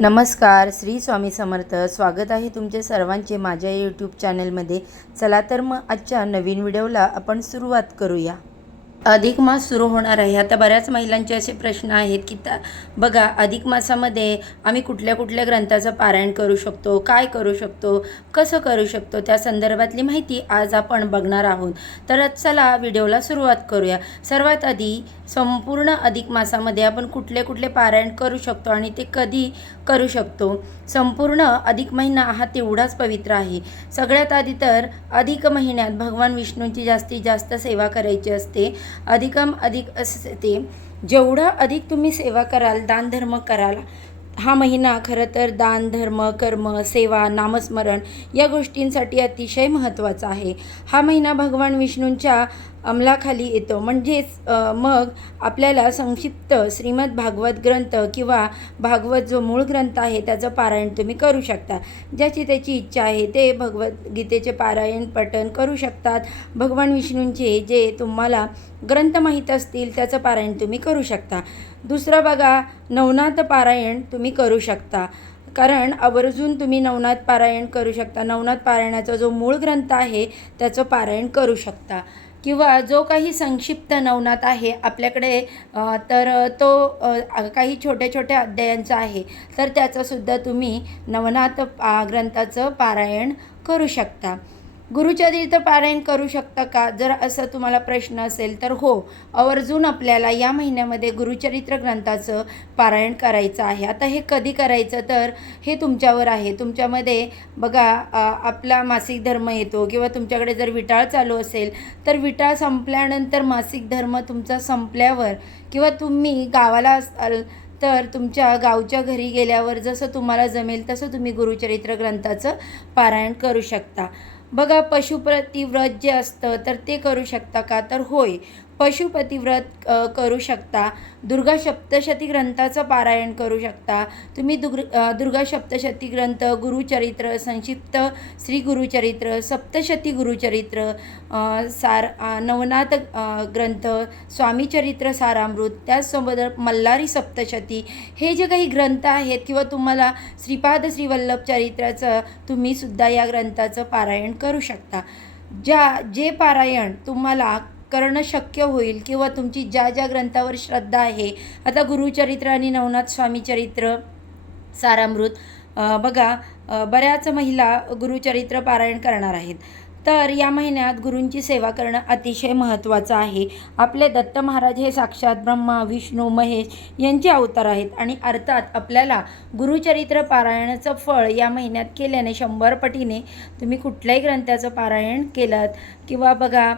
नमस्कार, श्री स्वामी समर्थ. स्वागत आहे तुमचे सर्वांचे माझ्या यूट्यूब चॅनलमध्ये. चला तर मग आजच्या नवीन व्हिडिओला आपण सुरुवात करूया. अधिक मास सुरू होणार आहे. आता बऱ्याच महिलांचे असे प्रश्न आहेत की बघा, अधिक मासामध्ये आम्ही कुठल्या कुठल्या ग्रंथाचं पारायण करू शकतो, काय करू शकतो, कसं करू शकतो, त्या संदर्भातली माहिती आज आपण बघणार आहोत. तर चला व्हिडिओला सुरुवात करूया. सर्वात आधी संपूर्ण अधिक मासामध्ये आपण कुठले कुठले पारायण करू शकतो आणि ते कधी करू शकतो. संपूर्ण अधिक महिना हा तेवढाच पवित्र आहे. सगळ्यात आधी तर अधिक महिन्यात भगवान विष्णूंची जास्तीत जास्त सेवा करायची असते. अधिक असते. जेवढं अधिक तुम्ही सेवा कराल, दानधर्म कराल, हा महिना खरं तर दान, धर्म, कर्म, सेवा, नामस्मरण या गोष्टींसाठी अतिशय महत्त्वाचा आहे. हा महिना भगवान विष्णूंच्या अंमलाखाली येतो. म्हणजेच मग आपल्याला संक्षिप्त श्रीमद भागवत ग्रंथ किंवा भागवत जो मूळ ग्रंथ आहे त्याचं पारायण तुम्ही करू शकता. ज्याची त्याची इच्छा आहे ते भगवद्गीतेचे पारायण पठण करू शकतात. भगवान विष्णूंचे जे तुम्हाला ग्रंथ माहीत असतील त्याचं पारायण तुम्ही करू शकता. दुसरं बघा, नवनाथ पारायण तुम्ही करू शकता. कारण आवर्जून तुम्ही नवनाथ पारायण करू शकता. नवनाथ पारायणाचा जो मूळ ग्रंथ आहे त्याचं पारायण करू शकता. किंवा जो काही संक्षिप्त नवनाथ आहे आपल्याकडे, तर तो काही छोट्या छोट्या अध्यायांचा आहे, तर त्याचंसुद्धा तुम्ही नवनाथ ग्रंथाचं पारायण करू शकता. गुरुचरित्र पारायण करू शकता का, जर असा तुम्हाला प्रश्न असेल तर हो, आवर्जून आपल्याला या महिन्यामध्ये गुरुचरित्र ग्रंथाचं पारायण करायचं आहे. आता हे कधी करायचं तर हे तुमच्यावर आहे. तुमच्यामध्ये बघा, आपला मासिक धर्म येतो किंवा तुमच्याकडे जर विटाळ चालू असेल तर विटाळ संपल्यानंतर मासिक धर्म तुमचा संपल्यावर किंवा तुम्ही गावाला असाल तर तुमच्या गावच्या घरी गेल्यावर जसं तुम्हाला जमेल तसं तुम्ही गुरुचरित्र ग्रंथाचं पारायण करू शकता. बघा, पशुपतिव्रत जे असतं तर ते करू शकता का, तर होय, पशुपतिव्रत करू शकता. दुर्गा सप्तशती ग्रंथाचं पारायण करू शकता तुम्ही. दुर्गा सप्तशती ग्रंथ, गुरुचरित्र, संक्षिप्त श्री गुरुचरित्र, सप्तशती गुरुचरित्र, नवनाथ ग्रंथ, स्वामीचरित्र सारामृत, त्याचसोबत मल्हारी सप्तशती, हे जे काही ग्रंथ आहेत किंवा तुम्हाला श्रीपाद श्रीवल्लभ चरित्राचं तुम्हीसुद्धा या ग्रंथाचं पारायण करू शकता. जे पारायण तुम्हाला करणं शक्य होईल किंवा तुमची ज्या ज्या ग्रंथावर श्रद्धा आहे. आता गुरुचरित्र आणि नवनाथ स्वामीचरित्र सारामृत, बघा, बऱ्याच महिला गुरुचरित्र पारायण करणार आहेत. तर या महिन्यात गुरूंची सेवा करणं अतिशय महत्त्वाचं आहे. आपले दत्त महाराज हे साक्षात ब्रह्मा, विष्णू, महेश यांचे अवतार आहेत आणि अर्थात आपल्याला गुरुचरित्र पारायणाचं फळ या महिन्यात केल्याने 100 पटीने तुम्ही कुठल्याही ग्रंथाचं पारायण केलात. किंवा बघा,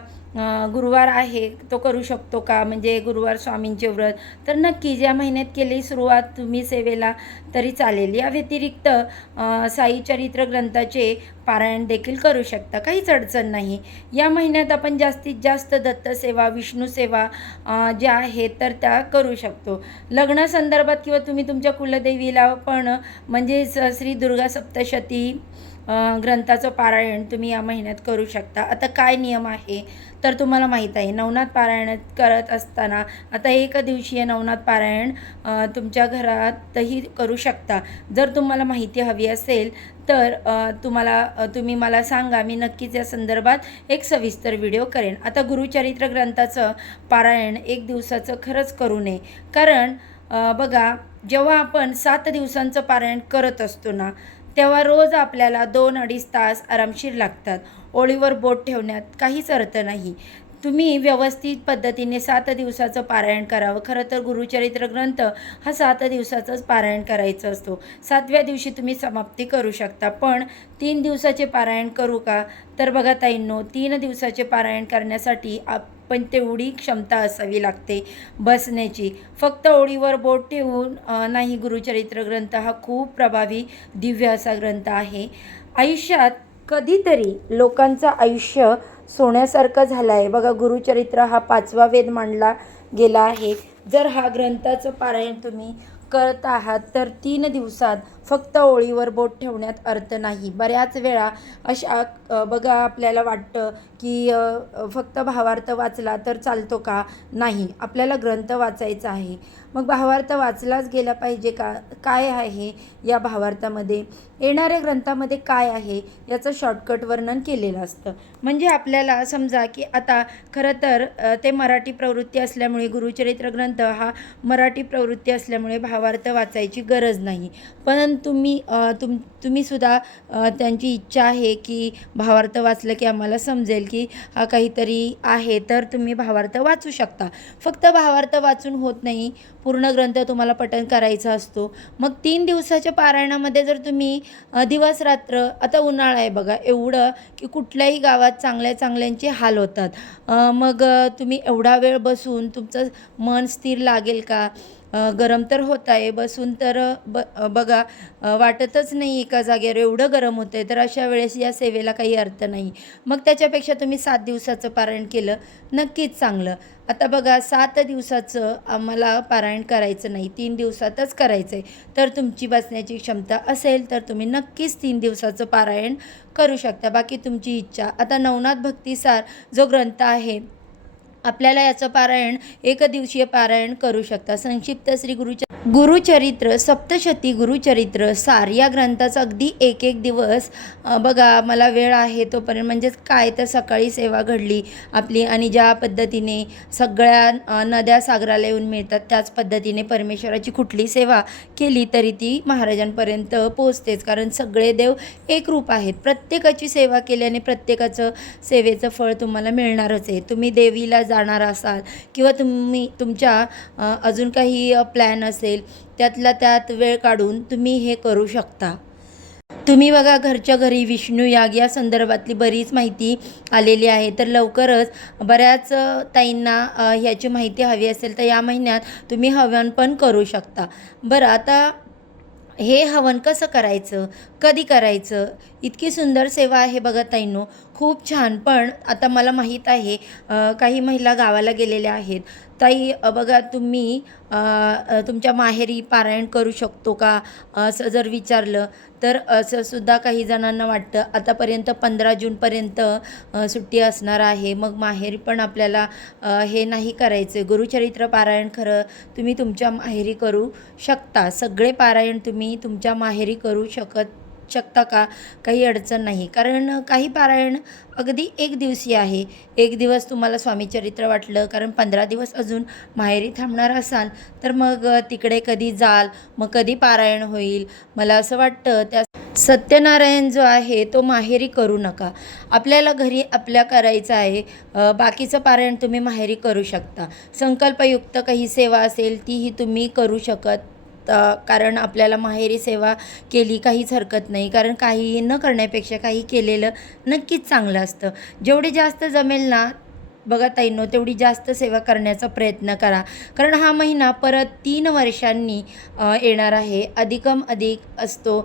गुरुवार आहे तो करू शकतो का, म्हणजे गुरुवार स्वामींचे व्रत, तर नक्कीच या महिन्यात केली सुरुवात तुम्ही सेवेला तरी चालेल. या व्यतिरिक्त साई चरित्र ग्रंथाचे पारायण देखील करू शकता, काहीच अडचण नाही. या महिन्यात आपण जास्तीत जास्त दत्तसेवा, विष्णुसेवा ज्या आहेत तर त्या करू शकतो. लग्नासंदर्भात किंवा तुम्ही तुमच्या कुलदेवीला पण म्हणजेच श्री दुर्गा सप्तशती ग्रंथाचं पारायण तुम्ही या महिन्यात करू शकता. आता काय नियम आहे तर तुम्हाला माहीत आहे, नवनाथ पारायण करत असताना आता एक दिवशीय नवनाथ पारायण तुमच्या घरातही करू शकता. जर तुम्हाला माहिती हवी असेल तर तुम्ही मला सांगा, मी नक्कीच या संदर्भात एक सविस्तर व्हिडिओ करेन. आता गुरुचरित्र ग्रंथाचं पारायण 1 दिवसाचं खरंच करू नये. कारण बघा, जेव्हा आपण 7 दिवसांचं पारायण करत असतो ना, तेव्हा रोज आपल्याला 2-2.5 तास आरामशीर लागतात. ओळीवर बोट ठेवण्यात काहीच अर्थ नाही. तुम्ही व्यवस्थित पद्धतीने 7 दिवसाचं पारायण करावं. खरं तर गुरुचरित्र ग्रंथ हा 7 दिवसाचंच पारायण करायचं असतो. 7व्या दिवशी तुम्ही समाप्ती करू शकता. पण 3 दिवसाचे पारायण करू का, तर बघा ताईंनो, 3 दिवसाचे पारायण करण्यासाठी पण तेवढी क्षमता असावी लागते बसण्याची. फक्त ओळीवर बोट ठेवून नाही. गुरुचरित्र ग्रंथ हा खूप प्रभावी दिव्य असा ग्रंथ आहे. आयुष्यात कधीतरी लोकांचं आयुष्य सोन्यासारखं झालं आहे. बघा, गुरुचरित्र हा 5वा वेद मानला गेला आहे. जर हा ग्रंथाचं पारायण तुम्ही करत आहात तर 3 दिवसात फक्त ओळीवर बोट ठेवण्यात अर्थ नाही. बऱ्याच वेळा अशा बघा, आपल्याला वाटतं की फक्त भावार्थ वाचला तर चालतो का, नाही, आपल्याला ग्रंथ वाचायचा आहे. मग भावार्थ वाचलाच गेला पाहिजे का? काय आहे या भावार्थामध्ये, येणाऱ्या ग्रंथामध्ये काय आहे याचं शॉर्टकट वर्णन केलेलं असतं. म्हणजे आपल्याला समजा की आता खरं तर ते मराठी प्रवृत्ती असल्यामुळे, गुरुचरित्र ग्रंथ हा मराठी प्रवृत्ती असल्यामुळे भावार्थ वाचायची गरज नाही. पण तुम्ही सुद्धा त्यांची इच्छा आहे की भावार्थ वाचलं की आम्हाला समजेल की हा काहीतरी आहे, तर तुम्ही भावार्थ वाचू शकता. फक्त भावार्थ वाचून होत नाही, पूर्ण ग्रंथ तुम्हाला पठण करायचा असतो. मग 3 दिवसाच्या पारायणामध्ये जर तुम्ही दिवस रात्र, आता उन्हाळा आहे बघा एवढं की कुठल्याही गावात चांगल्या चांगल्यांचे हाल होतात. मग तुम्ही एवढा वेळ बसून तुमचं मन स्थिर लागेल का? गरम तर होत आहे बसून, तर बघा वाटतच नाही एका जागेवर, एवढं गरम होतं आहे. तर अशा वेळेस या सेवेला काही अर्थ नाही. मग त्याच्यापेक्षा तुम्ही 7 दिवसाचं पारायण केलं नक्कीच चांगलं. आता बघा 7 दिवसाचं आम्हाला पारायण करायचं नाही, 3 दिवसातच करायचं आहे. तर तुमची बसण्याची क्षमता असेल तर तुम्ही नक्कीच 3 दिवसाचं पारायण करू शकता. बाकी तुमची इच्छा. आता नवनाथ भक्तिसार जो ग्रंथ आहे, आपल्याला याचं पारायण एकदिवसीय पारायण करू शकता. संक्षिप्त श्री गुरुचरित्र सप्तशती गुरुचरित्र सार या ग्रंथाचा अगदी एक दिवस बघा मला वेळ आहे तोपर्यंत, म्हणजेच काय तर सकाळी सेवा घडली आपली आणि ज्या पद्धतीने सगळ्या नद्या सागराला येऊन मिळतात त्याच पद्धतीने परमेश्वराची कुठली सेवा केली तरी ती महाराजांपर्यंत पोचतेच. कारण सगळे देव एक रूप आहेत. प्रत्येकाची सेवा केल्याने प्रत्येकाचं सेवेचं फळ तुम्हाला मिळणारच आहे. तुम्ही देवीला जाणार असाल किंवा तुम्ही तुमच्या अजून काही प्लॅन असेल, त्यातला त्यात वेळ काढून तुम्ही हे करू शकता. तुम्ही बघा घरच्या घरी विष्णू याग या संदर्भातली बरीच माहिती आलेली आहे. तर लवकरच बऱ्याच ताईंना ह्याची माहिती हवी असेल तर या महिन्यात तुम्ही हवन पण करू शकता. बरं, आता हे हवन कसं करायचं, कधी करायचं, इतकी सुंदर सेवा आहे बघा ताईंनो, खूप छान. पण आता मला माहीत आहे काही महिला गावाला गेलेल्या आहेत. ताई बघा तुम्ही तुमच्या माहेरी पारायण करू शकतो का असं जर विचारलं तर असं सुद्धा काही जणांना वाटतं. आतापर्यंत 15 जूनपर्यंत सुट्टी असणार आहे, मग माहेरी पण आपल्याला हे नाही करायचं. गुरुचरित्र पारायण खरं तुम्ही तुमच्या माहेरी करू शकता. सगळे पारायण तुम्ही तुमच्या माहेरी करू शकता का? काही अडचण नाही. कारण काही पारायण अगदी एक दिवसीय आहे. एक दिवस तुम्हाला स्वामीचरित्र वाटलं, कारण 15 दिवस अजून माहेरी थांबणार असाल तर मग तिकडे कधी जाल, मग कधी पारायण होईल. मला असं वाटतं त्या सत्यनारायण जो आहे तो माहेरी करू नका. आपल्याला घरी आपल्या करायचं आहे. बाकीचं पारायण तुम्ही माहेरी करू शकता. संकल्पयुक्त काही सेवा असेल तीही तुम्ही करू कारण आपल्याला माहेरी सेवा केली काहीच हरकत नाही. कारण काही न करण्यापेक्षा काही केलेलं नक्कीच चांगलं असतं. जेवढे जास्त जमेल ना बघा ताईंनो, तेवढी जास्त सेवा करण्याचा प्रयत्न करा. कारण हा महिना परत 3 वर्षांनी येणार आहे. अधिकम अधिक असतो.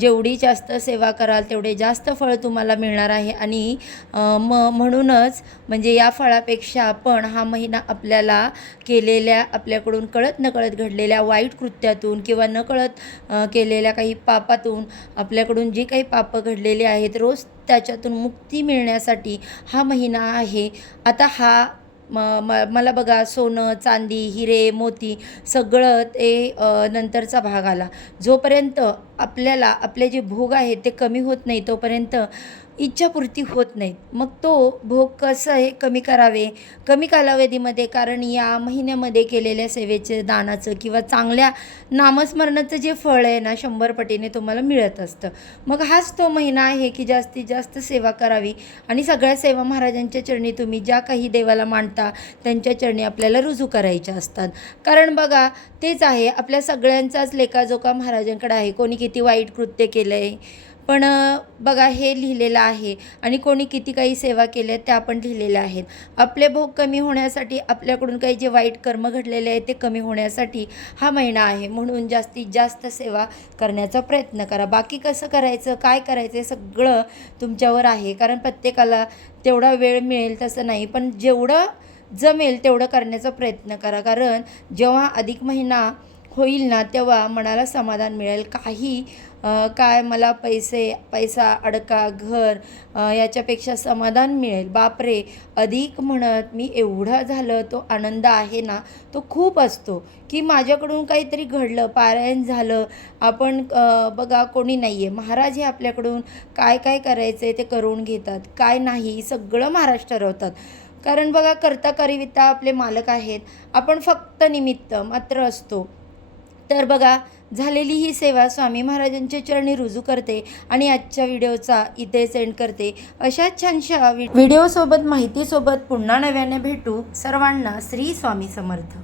जेवढी जास्त सेवा कराल तेवढे जास्त फळ तुम्हाला मिळणार आहे. आणि म्हणूनच म्हणजे या फळापेक्षा पण हा महिना आपल्याला केलेल्या, आपल्याकडून कळत नकळत घडलेल्या वाईट कृत्यातून किंवा नकळत केलेल्या काही पापातून, आपल्याकडून जी काही पापं घडलेली आहेत रोज त्याच्यातून मुक्ती मिळण्यासाठी हा महिना आहे. आता हा मला बघा सोनं, चांदी, हिरे, मोती सगळं ते नंतरचा भाग आला. जोपर्यंत आपल्याला आपले जे भोग आहेत ते कमी होत नाही तोपर्यंत इच्छापूर्ती होत नाहीत. मग तो भोग कसं आहे कमी करावे कमी कालावधीमध्ये, कारण या महिन्यामध्ये केलेल्या सेवेचे, दानाचं किंवा चांगल्या नामस्मरणाचं जे फळ आहे ना 100 पटीने तुम्हाला मिळत असतं. मग हाच तो महिना आहे की जास्तीत जास्त सेवा करावी. आणि सगळ्या सेवा महाराजांच्या चरणी, तुम्ही ज्या काही देवाला मानता त्यांच्या चरणी आपल्याला रुजू करायच्या असतात. कारण बघा तेच आहे, आपल्या सगळ्यांचाच लेखाजोखा महाराजांकडे आहे. कोणी किती वाईट कृत्य केलं आहे पण बघा हे लिहिलेलं आहे, आणि कोणी किती काही सेवा केल्या त्या पण लिहिलेल्या आहेत. आपले भोग कमी होण्यासाठी, आपल्याकडून काही जे वाईट कर्म घडलेले आहेत ते कमी होण्यासाठी हा महिना आहे. म्हणून जास्तीत जास्त सेवा करण्याचा प्रयत्न करा. बाकी कसं करायचं, काय करायचं हे सगळं तुमच्यावर आहे. कारण प्रत्येकाला तेवढा वेळ मिळेल तसं नाही, पण जेवढं जमेल तेवढं करण्याचा प्रयत्न करा. कारण जेव्हा अधिक महिना होईल ना तेव्हा मनाला समाधान मिळेल. काही काय मला पैसा अडका घर याच्यापेक्षा समाधान मिळेल. बापरे, अधिक म्हणत मी एवढा झालं, तो आनंद आहे ना तो खूप असतो की माझ्याकडून काहीतरी घडलं, पारायण झालं. आपण बघा कोणी नाही आहे, महाराज हे आपल्याकडून काय काय करायचं आहे ते करून घेतात, काय नाही सगळं महाराज ठरवतात. कारण बघा करता करिविता आपले मालक आहेत, आपण फक्त निमित्त मात्र असतो. तर बघा झालेली ही सेवा स्वामी महाराजांच्या चरणी रुजू करते आणि आजच्या व्हिडिओचा इथे सेंड करते. अशा छानशा व्हिडिओसोबत माहितीसोबत पुन्हा नव्याने भेटू. सर्वांना श्री स्वामी समर्थ.